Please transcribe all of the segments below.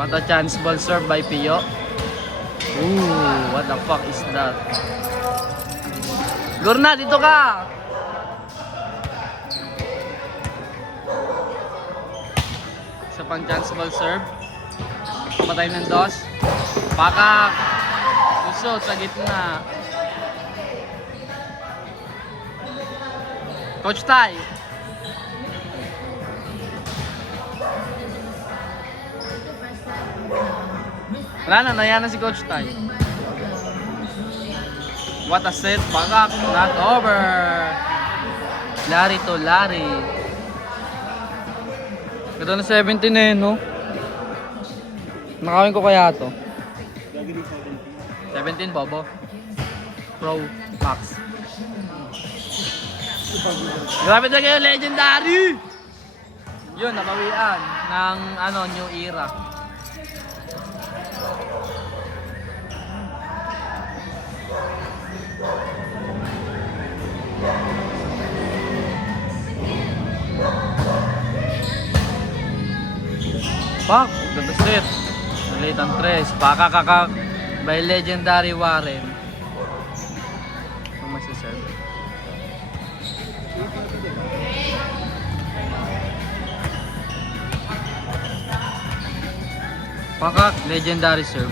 Mata chance ball served by Pio. Ooh, what the fuck is that? Gurna, dito ka! Isa pang chance ball serve. Patay ng dos. Pakak! Usot sa gitna. Coach Tay. Wala na, naya na si Coach Tay. What a set, pakak, not over. Larry to Larry. Ganda na 17 eh, no? Nakawin ko kaya to. 17, Bobo. Pro Max. Grabe na kayo, legendary! Yun, nabawian ng new era. Pak, ganda set. Late ang 3. Pakakakak by legendary Warren. Ano magsaserve? Pakak, legendary serve.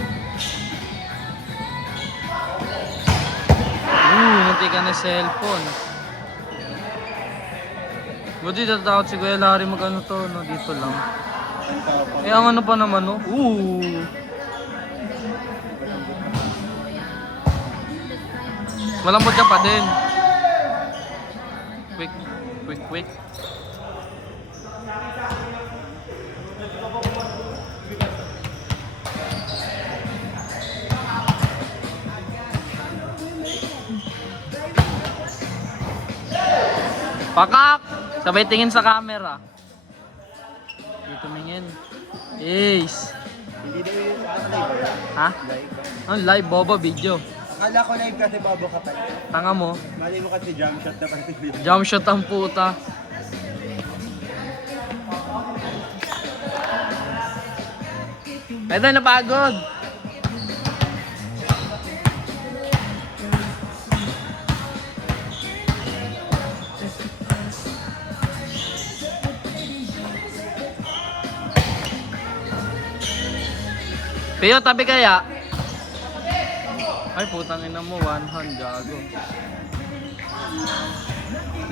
Nanti ka na cellphone. Buti tatakot si Kuya Larry mag-ano to, no? Dito lang. Eh, ang ano pa naman, no? Malambot ka pa din. Quick. Pakak! Sabay tingin sa camera. Dito tumingin. Ace. Hindi daw yung live. Ha? Ang live, Bobo, video. Akala ko live kasi Bobo ka pa. Tanga mo. Mali mo kasi jump shot na kasi video. Jump shot ang puta. Ito, napagod. Pio, tabi kaya? Ay, putang ina mo, one hand, gago.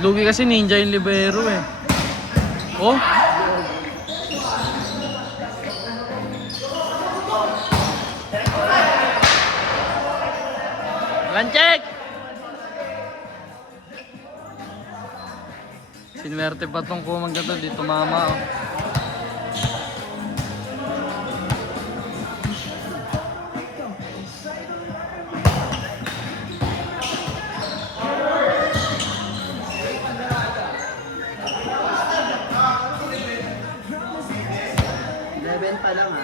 Lugi kasi ninja yung libero eh. Oh? Lanchek! Sinuwerte pa tong kumang gato, di tumama oh. Pa lang ha.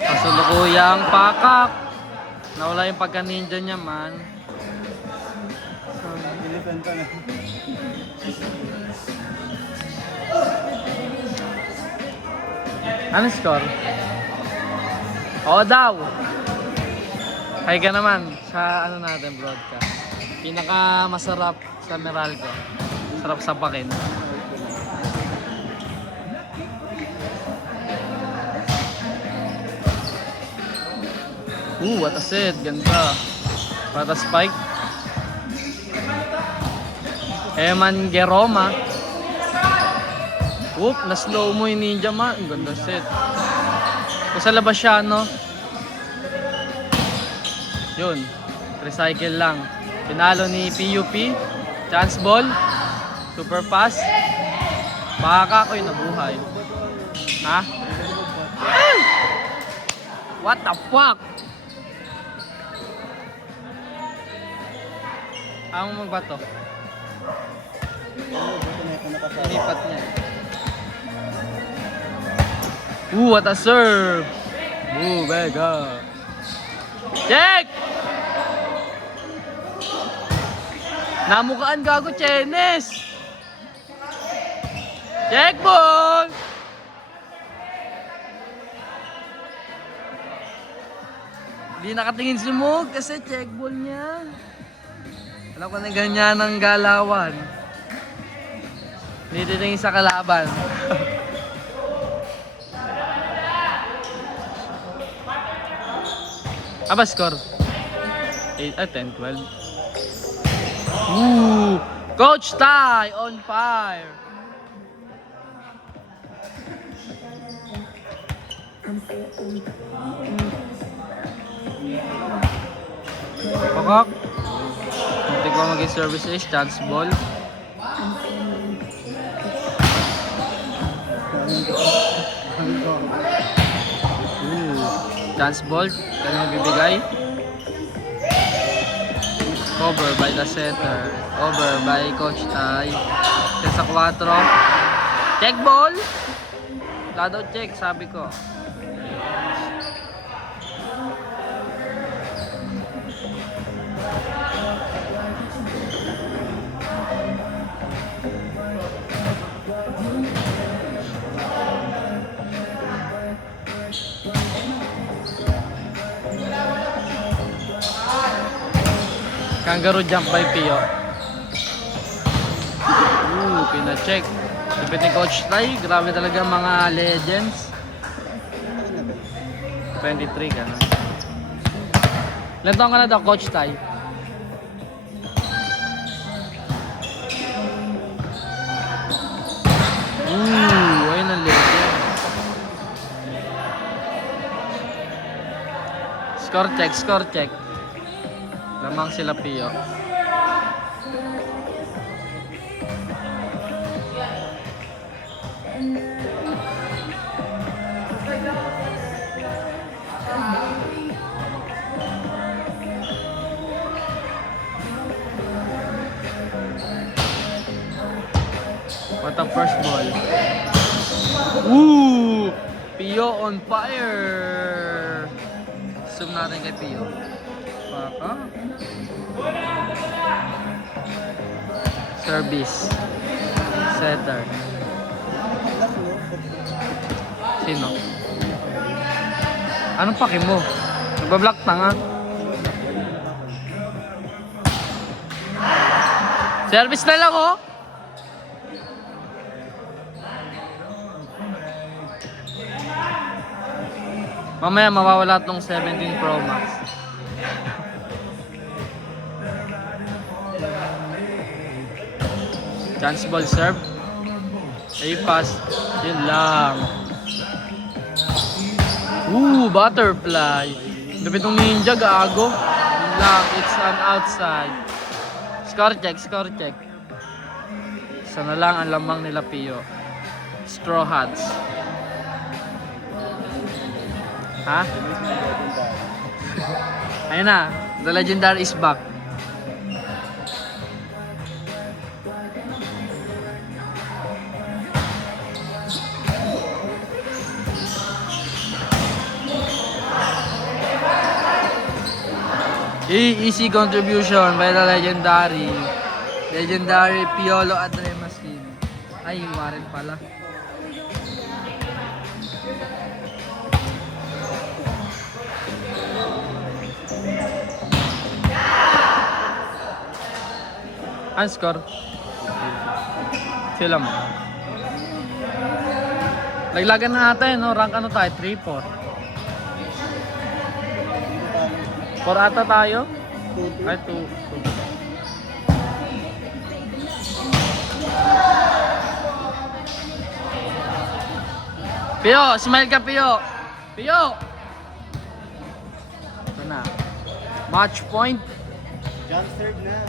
Kasulukuyang pakak. Nawala yung pagka-ninja niya man. Elephant pa lang. Ano score? Oo daw. Hay ka naman sa ano natin broadcast. Pinaka masarap sa Meralco. Sarap sa pakin. What a set, ganda. What a spike. Eman Geroma. Na-slow mo yung ninja man. Ang ganda set. Kung sa labas siya, no? Yun, recycle lang. Pinalo ni PUP. Chance ball. Super pass. Baka ako'y nabuhay. Ha? What the fuck? Ang magbato. Inipat niya. What a serve! Vega. Check! Namukaan gago, Chenes! Check ball! Hindi nakatingin si Mug kasi check ball niya. Alam ko na ganyan ang galawan. Hindi titingin sa kalaban. Aba, score? 10, 12. Ooh! Coach Ty on fire! Pakak! Hindi ko maging service is chance ball. Chance ball, kanina bibigay. Cover by the center. Over by Coach Ty. Sa 4. Check ball. Wala daw check, sabi ko. Kangaroo jump by Pio. Pina-check. Lupit ni Coach Ty. Grabe talaga mga legends. 23 ka na. Ilan taon ka na daw, Coach Ty? Ayun ang legend. Score check, score check. Lamang sila Pio. What a first ball. Pio on fire. Zoom natin kay Pio. Paka. Service. Setter. Sino? Anong paki mo? Nagbablock na nga. Service na lang oh. Mamaya mawawala tong 17 Pro Max. Chance ball serve. A-pass. Yun lang. Butterfly. Lupit ng ninja, gago. Yun lang. It's an outside. Score check, score check. Sana lang ang lamang nila Pio. Straw Hats. Ha? Ayun na. The legendary is back. Easy contribution by the legendary Piolo Adremaskin. Ay, Warren pala. Ang score? Sila mo. Laglagan na natin, no? Rank ano tayo? 3-4. 4 ata tayo? Ay, 2. Pio, smile ka Pio. Pio! Ito na. Match point. Jump serve na.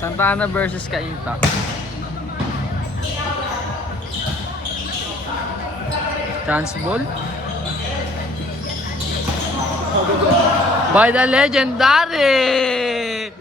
Santana versus Cainta. Chance ball. By the legendary